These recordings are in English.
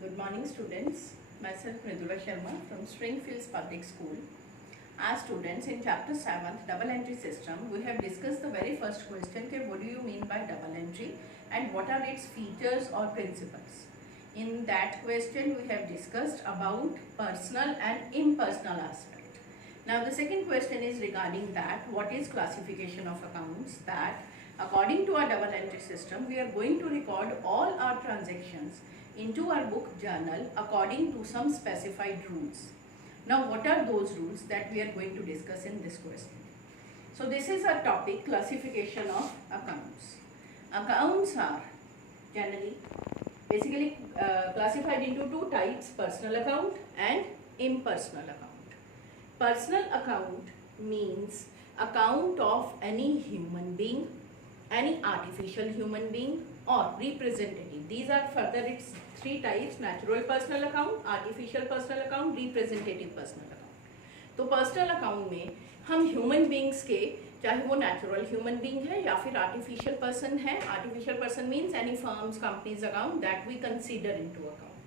Good morning students, myself Mridula Sharma from Springfields Public School. As students in chapter 7th double entry system, we have discussed the very first question, okay, what do you mean by double entry and what are its features or principles. In that question we have discussed about personal and impersonal aspect. Now the second question is regarding that, what is classification of accounts, that according to our double entry system we are going to record all our transactions into our book journal according to some specified rules. Now what are those rules that we are going to discuss in this question? So this is our topic, classification of accounts. Accounts are generally basically classified into two types, personal account and impersonal account. Personal account means account of any human being, any artificial human being or representative. These are further its three types: natural personal account, artificial personal account, representative personal account. तो personal account में हम human beings के, चाहे वो natural human being है या फिर artificial person है, artificial person means any firms companies account that we consider into account.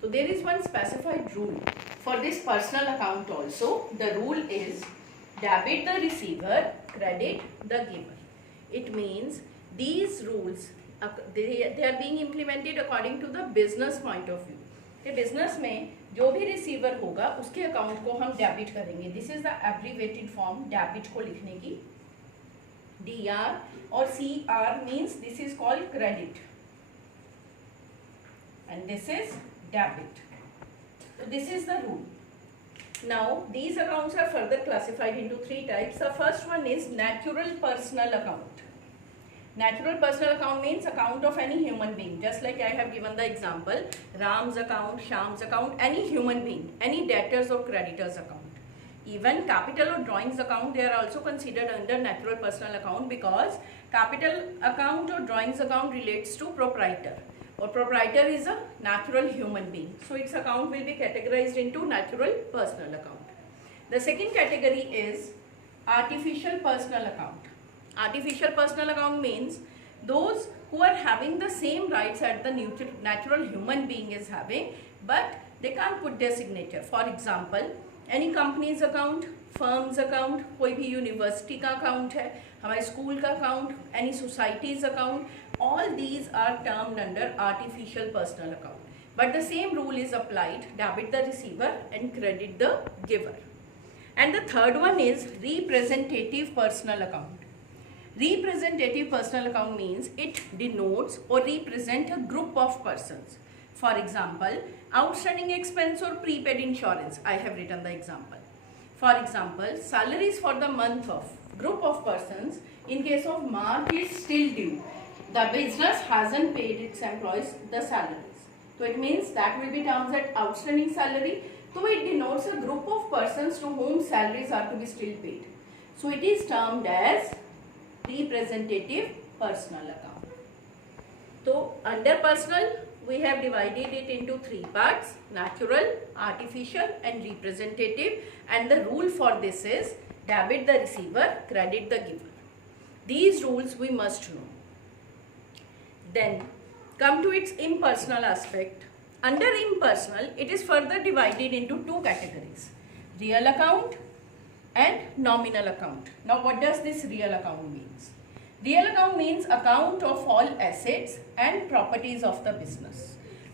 So there is one specified rule for this personal account also. The rule is debit the receiver, credit the giver. It means these rules they are being implemented according to the business point of view. कि business में जो भी receiver होगा उसके account को हम debit करेंगे. This is the abbreviated form debit को लिखने की. DR और CR means this is called credit and this is debit. So this is the rule. Now these accounts are further classified into three types. The first one is natural personal account. Natural personal account means account of any human being. Just like I have given the example, Ram's account, Sham's account, any human being, any debtors or creditors account. Even capital or drawings account, they are also considered under natural personal account because capital account or drawings account relates to proprietor. Or proprietor is a natural human being. So its account will be categorized into natural personal account. The second category is artificial personal account. Artificial personal account means those who are having the same rights that the natural human being is having, but they can't put their signature. For example, any company's account, firm's account, कोई भी university का account है, हमारे school का account, any society's account, all these are termed under artificial personal account. But the same rule is applied, debit the receiver and credit the giver. And the third one is representative personal account. Representative personal account means it denotes or represents a group of persons. For example, outstanding expense or prepaid insurance. I have written the example. For example, salaries for the month of group of persons. In case of March is still due. The business hasn't paid its employees the salaries. So it means that will be termed as outstanding salary. So it denotes a group of persons to whom salaries are to be still paid. So it is termed as representative personal account. So under personal we have divided it into three parts: natural, artificial and representative, and the rule for this is debit the receiver, credit the giver. These rules we must know. Then come to its impersonal aspect. Under impersonal it is further divided into two categories: real account and nominal account. Now what does this real account means? Real account means account of all assets and properties of the business.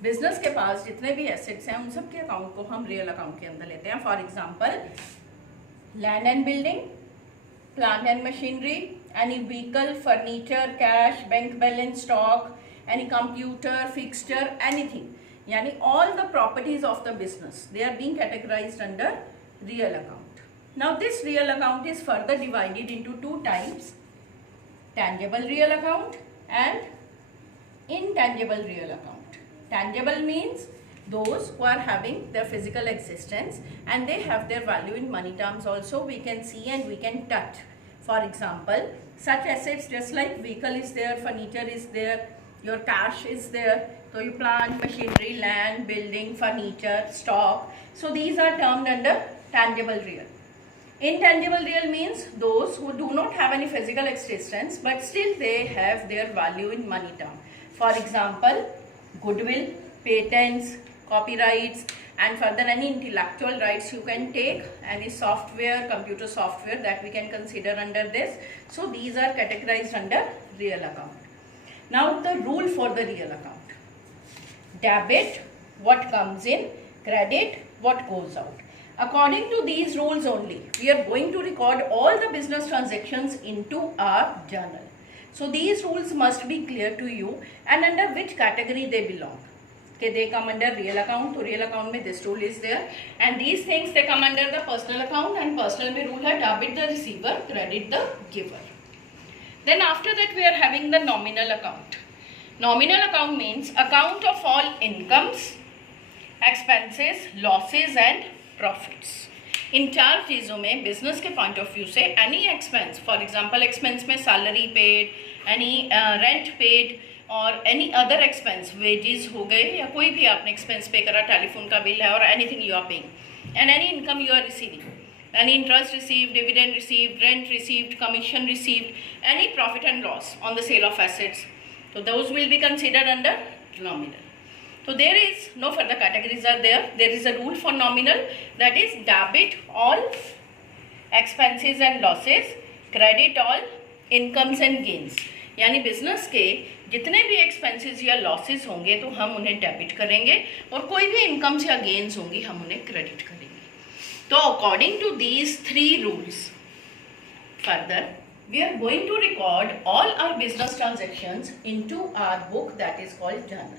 Business के पास जितने भी assets हैं उन सब के account को हम real account के अंदर लेते हैं. For example, land and building, plant and machinery, any vehicle, furniture, cash, bank balance, stock, any computer, fixture, anything, यानी all the properties of the business, they are being categorized under real account. Now this real account is further divided into two types: tangible real account and intangible real account. Tangible means those who are having their physical existence and they have their value in money terms also. We can see and we can touch. For example, such assets just like vehicle is there, furniture is there, your cash is there. So you plant, machinery, land, building, furniture, stock. So these are termed under tangible real. Intangible real means those who do not have any physical existence but still they have their value in money term. For example, goodwill, patents, copyrights, and further any intellectual rights you can take, any software, computer software that we can consider under this. So these are categorized under real account. Now the rule for the real account. Debit, what comes in, credit, what goes out. According to these rules only, we are going to record all the business transactions into our journal. So these rules must be clear to you and under which category they belong. Okay, they come under real account. So real account mein this rule is there, and these things they come under the personal account, and personal mein rule hai debit the receiver, credit the giver. Then after that we are having the nominal account. Nominal account means account of all incomes, expenses, losses and profits. इन चार चीज़ों में business के point of view से any expense, for example expense में salary paid, any rent paid और any other expense, wages हो गए या कोई भी आपने एक्सपेंस पे करा, टेलीफोन का बिल है और anything you are paying, and any income you are receiving, any interest received, dividend received, rent received, commission received, any profit and loss on the sale of assets, so those will be considered under nominal. So there is no further categories are there. There is a rule for nominal, that is debit all expenses and losses, credit all incomes and gains. यानी business के जितने भी expenses या losses होंगे तो हम उन्हें debit करेंगे और कोई भी इनकम्स या गेन्स होंगी हम उन्हें क्रेडिट करेंगे. तो according to these 3 rules further we are going to record all our business transactions into our book that is called journal.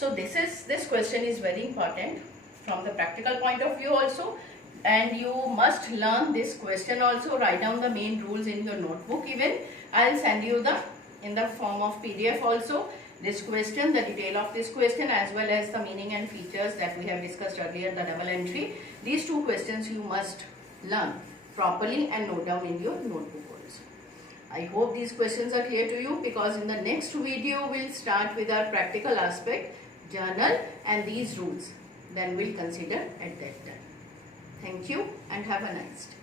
So this question is very important from the practical point of view also, and you must learn this question also. Write down the main rules in your notebook. Even I'll send you in the form of PDF also this question, the detail of this question as well as the meaning and features that we have discussed earlier, the double entry. These 2 questions you must learn properly and note down in your notebook also. I hope these questions are clear to you, because in the next video we'll start with our practical aspect, journal, and these rules. Then we'll consider at that time. Thank you and have a nice day.